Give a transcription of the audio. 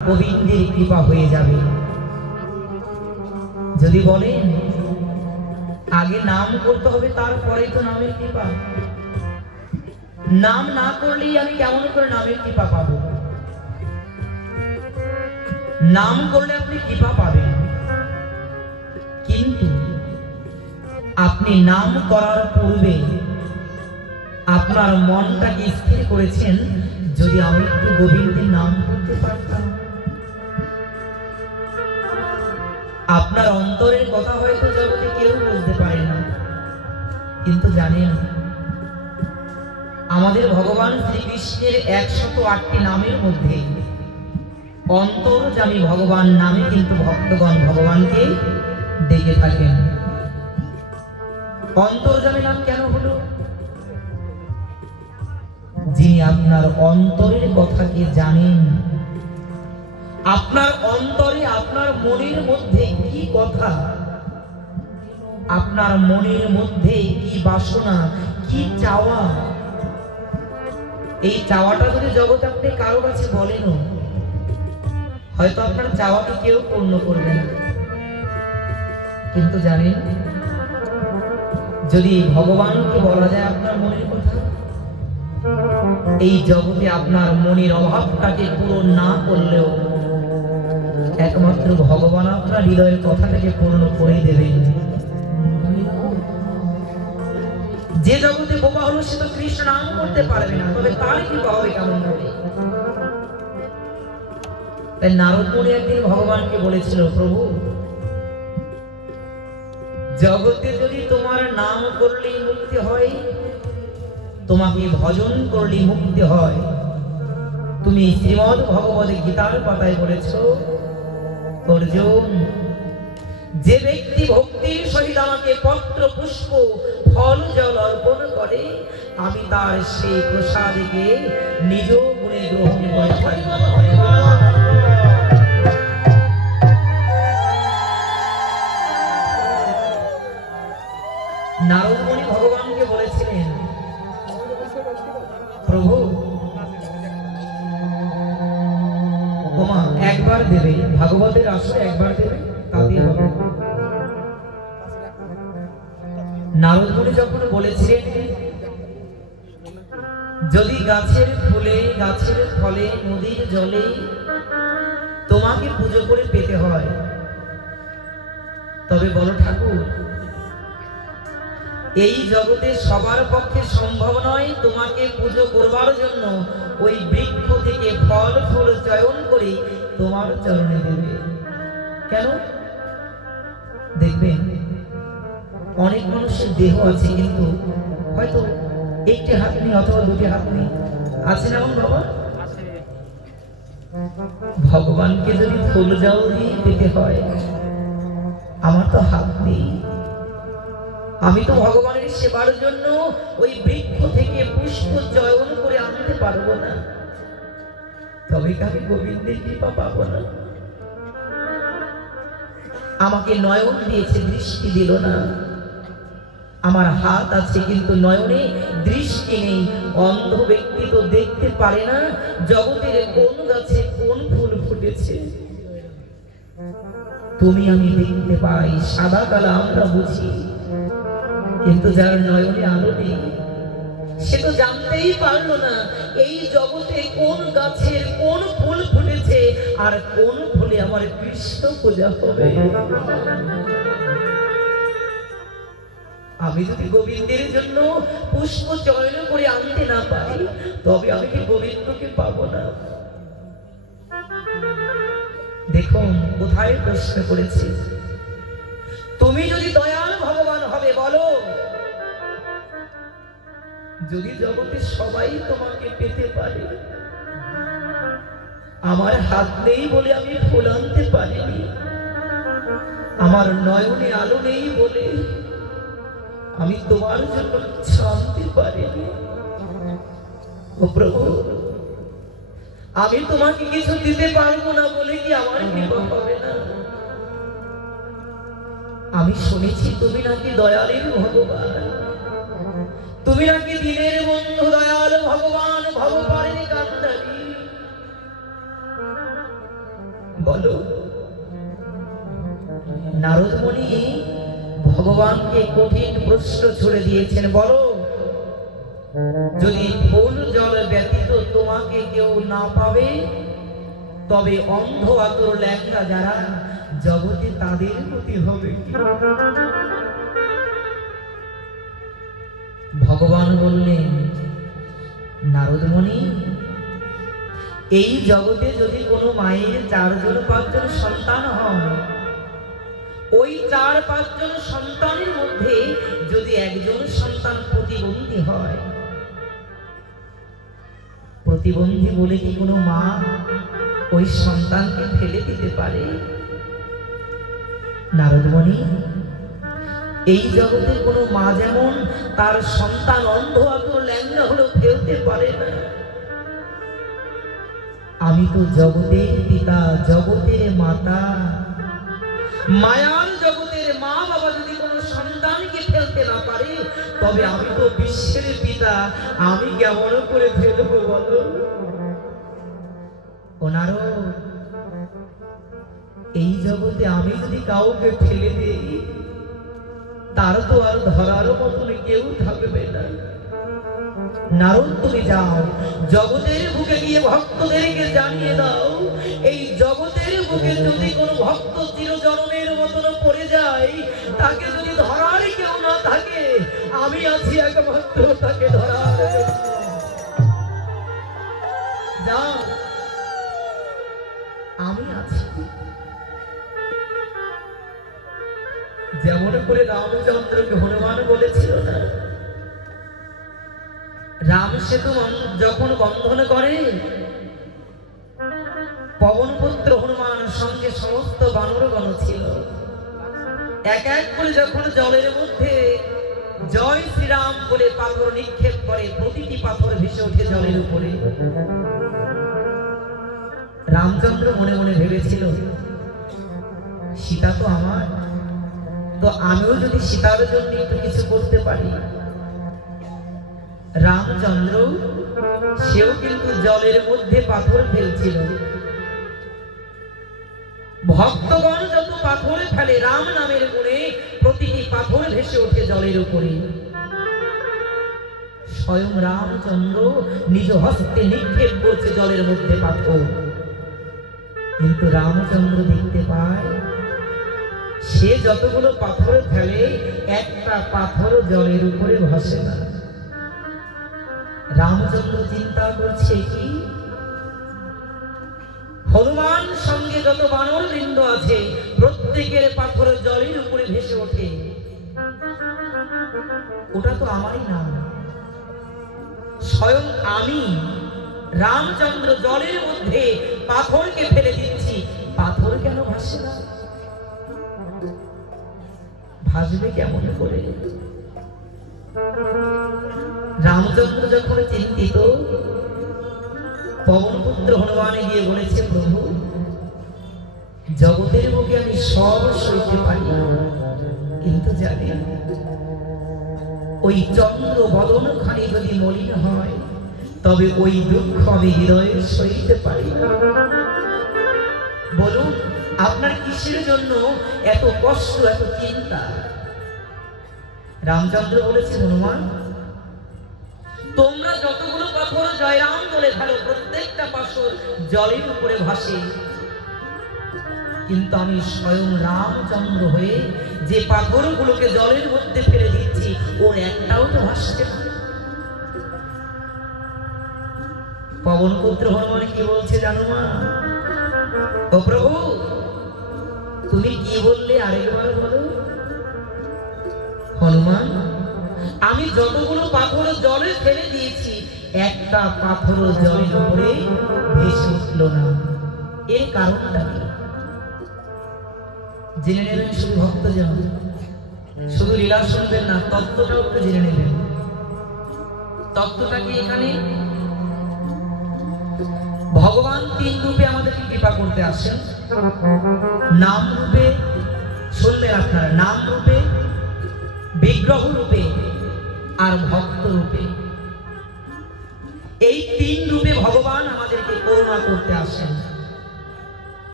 গোবিন্দের কৃপা হয়ে যাবে। যদি বলেন আগে নাম করতে হবে তারপরে তো নামের কৃপা, নাম না করলেই আমি কেমন করে নামের কৃপা পাবো? নাম করলে আপনি কৃপা পাবেন, কিন্তু আপনি নাম করার পূর্বে আপনার মনটাকে স্থির করেছেন, যদি আমি একটু গোবিন্দের নাম করতে পারতাম। আপনার অন্তরের কথা হয়তো জগতে কেউ বুঝতে পারে না, কিন্তু জানেন আমাদের ভগবান শ্রীকৃষ্ণের 108টি নামের মধ্যে অন্তর্যামী ভগবান নামে কিন্তু ভক্তগণ ভগবানকে ডেকে থাকেন। অন্তর্যামী নাম কেন হলো? যিনি আপনার অন্তরের কথাকে জানেন, আপনার অন্তরে আপনার মনের মধ্যে কি কথা, আপনার মনের মধ্যে কি বাসনা, কি চাওয়া, এই চাওয়াটা যদি জগতে আপনি কারো কাছে বলেন, হয়তো আপনার চাওয়াকে কেউ পূর্ণ করবে না, কিন্তু জানেন যদি ভগবানকে বলা যায় আপনার মনের কথা, এই জগতে আপনার মনের অভাবটাকে পূরণ না করলেও একমাত্র ভগবান আপনার হৃদয়ের কথাটাকে পূর্ণ করে দেবেন। যে জগতে বোকা হলো সে তো কৃষ্ণ নাম করতে পারবে না, তবে তার কৃপা হবে কেমন করে? তাই নারদ মুনি একদিন ভগবানকে বলেছিল, প্রভু জগতে যদি তোমার নাম করলেই মুক্তি হয়, তোমাকে ভজন করলেই মুক্তি হয়, তুমি শ্রীমদ্ ভগবদ গীতার পাতায় বলেছো, অর্জুন যে ব্যক্তি ভক্তির সহিত আমাকে পত্র পুষ্প ফল জল অর্পণ করে, আমি তার সেই প্রসাদকে নিজ গুণে গ্রহণ করে থাকি। নারদ মুনি ভগবানকে বলেছিলেন, প্রভু ওমা একবার দেবে, ভাগবতের আসরে একবার দেবে, তাতেই হবে। নারদ মুনি যখন বলেছিলেন যদি গাছের ফুলে গাছের ফলে নদীর জলে তোমাকে পুজো করে পেতে হয়, তবে বলো ঠাকুর এই জগতে সবার পক্ষে সম্ভব নয় তোমাকে পুজো করবার জন্য ওই বৃক্ষ থেকে ফল ফুল চয়ন করে তোমার চরণে দেবে। কেন? দেখবেন অনেক মানুষের দেহ আছে কিন্তু হয়তো একটি হাত নেই অথবা দুটি হাত নেই, আছে না বাবা? ভগবানকে যদি ফুল জল দিয়ে পেতে হয়, আমার তো হাত নেই, আমি তো ভগবানের সেবার জন্য ওই বৃক্ষ থেকে পুষ্প চয়ন করে আনতে পারবো না, তবে আমি গোবিন্দের কৃপা পাবো না। আমাকে নয়ন দিয়েছে, দৃষ্টি দিল না। আমার হাত আছে কিন্তু নয়নে দৃষ্টি নেই। অন্ধ ব্যক্তি তো দেখতে পারে না জগতের কোন গাছে কোন ফুল ফুটেছে। তুমি আমি দেখতে পাই, সাদা কালা আমরা বুঝি, কিন্তু যার নয়নে আলো নেই সে তো জানতেই পারলো না এই জগতে কোন গাছের কোন ফুল ফুটেছে আর কোন ফুলে আমার কৃষ্ণ পূজা হবে। আমি যদি গোবিন্দের জন্য পুষ্প চয়ন করে আনতে না পাই, তবে আমি কি গোবিন্দকে পাবো না? দেখুন কোথায় প্রশ্ন করেছি, তুমি যদি দয়াল ভগবান হবে বলো, যদি জগতে সবাই তোমাকে পেতে পারে, আমার হাত নেই বলে আমি ফুল আনতে পারিনি, আমার নয়নে আলো নেই বলে আমি তোমার জন্য কিছু আনতে পারিনি। ও প্রভু, আমি তোমাকে কিছু দিতে পারবো না বলে কি আমার কৃপা হবে না? আমি শুনেছি তুমি নাকি দয়ালের ভগবান, তুমি নাকি দিনের বন্ধু দয়াল ভগবান, ভবপারিণী কান্দারী। বলো। নারদ মুনি ভগবানকে কঠিন প্রশ্ন ছুড়ে দিয়েছেন, বলো যদি ফুল জল ব্যতীত তোমাকে কেউ না পাবে তবে অন্ধ আতর ল্যাংড়া যারা জগতে তাদের গতি হবে। ভগবান বললেন, নারদ মুনি, এই জগতে যদি কোনো মায়ের 4-5 সন্তান হয়, ওই 4-5 সন্তানের মধ্যে যদি একজন সন্তান প্রতিবন্ধী হয়, প্রতিবন্ধী বলে কি কোনো মা ওই সন্তানকে ফেলে দিতে পারে? নারদ মুনি, এই জগতে কোনো মা যেমন তার সন্তান অন্ধ আতর ল্যাংড়া হলো ফেলতে পারে না, আমি তো জগতের পিতা, জগতের মাতা, মায়ার জগতের মা বাবা যদি কোনো সন্তানকে ফেলতে না পারে, তবে আমি তো বিশ্বের পিতা, আমি কেমন করে ফেলবো বলো? ও নারদ, এই জগতে আমি যদি কাউকে ফেলে দিই, তার তো আর ধরার মতন কেউ থাকবে না। নারদ, তুমি যাও, জগতের বুকে গিয়ে ভক্তদেরকে জানিয়ে দাও, এই জগতের বুকে যদি কোনো ভক্ত চিরজন্মের মতন পড়ে যায়, তাকে যদি ধরার কেউ না থাকে, আমি আছি একমাত্র তাকে ধরার। যাও, আমি আছি। যেমন করে রামচন্দ্রকে হনুমান বলেছিল না, রাম সেতু যখন বন্ধন করে, পবনপুত্র হনুমান সঙ্গে সমস্ত বানরগণ ছিল, এক এক করে যখন জলের মধ্যে জয় শ্রীরাম বলে পাথর নিক্ষেপ করে, প্রতিটি পাথর ভেসে ওঠে জলের উপরে। রামচন্দ্র মনে মনে ভেবেছিল, সীতা তো আমার, তো আমিও যদি সীতার জন্য একটু কিছু করতে পারি। রামচন্দ্র সেও কিন্তু জলের মধ্যে পাথর ফেলছিল। ভক্তগণ যত পাথর ফেলে রাম নামের গুণে, প্রতিটি পাথর ভেসে ওঠে জলের উপরে। স্বয়ং রামচন্দ্র নিজ হস্তে নিক্ষেপ করছে জলের মধ্যে পাথর, কিন্তু রামচন্দ্র দেখতে পায় সে যতগুলো পাথর ফেলে, একটা পাথর জলের উপরে ভাসে না। রামচন্দ্র চিন্তা করছে, কি হনুমান সঙ্গে যত বানর বৃন্দ আছে, প্রত্যেকের পাথর জলের উপরে ভেসে ওঠে, ওটা তো আমারই নাম। স্বয়ং আমি রামচন্দ্র জলের মধ্যে পাথরকে ফেলে দিচ্ছি, পাথর কেন ভাসে না? ভাসবে কেমন করে? রামচন্দ্র যখন চিন্তিত, পবনপুত্র হনুমানে গিয়ে বলেছে, প্রভু, জগতের বুকে আমি সব সইতে পারি, কিন্তু জানি ওই চন্দ্র বদন খানি যদি মলিন হয়, তবে ওই দুঃখ আমি হৃদয়ে সইতে পারি না। বলুন, আপনার কিসের জন্য এত কষ্ট, এত চিন্তা? রামচন্দ্র বলেছে, হনুমান, তোমরা যতগুলো পাথর জয়রাম বলে ফেলো, প্রত্যেকটা পাথর জলের উপরে ভাসে, কিন্তু আমি স্বয়ং রামচন্দ্র হয়ে যে পাথরগুলোকে জলের মধ্যে ফেলে দিচ্ছি, ওর একটাও তো ভাসছে না। পবনপুত্র হনুমান কি বলছে জানো মা? ও প্রভু, তুমি কি বললে আরেকবার বলো। হনুমান, আমি যতগুলো পাথর জলে ফেলে দিয়েছি, একটা পাথর জলের উপরে ভেসে উঠল না, এর কারণটা কি? জেনে নেবেন শুধু ভক্তজন, শুধু লীলা শুনবেন না, তত্ত্বটাও একটু জেনে নেবেন। তত্ত্বটা কি? এখানে ভগবান 3 রূপে আমাদেরকে কৃপা করতে আসেন। নাম রূপে, শুনবেন আপনারা, নাম রূপে, বিগ্রহ রূপে আর ভক্ত রূপে। এই 3 রূপে ভগবান আমাদেরকে করুণা করতে আসেন।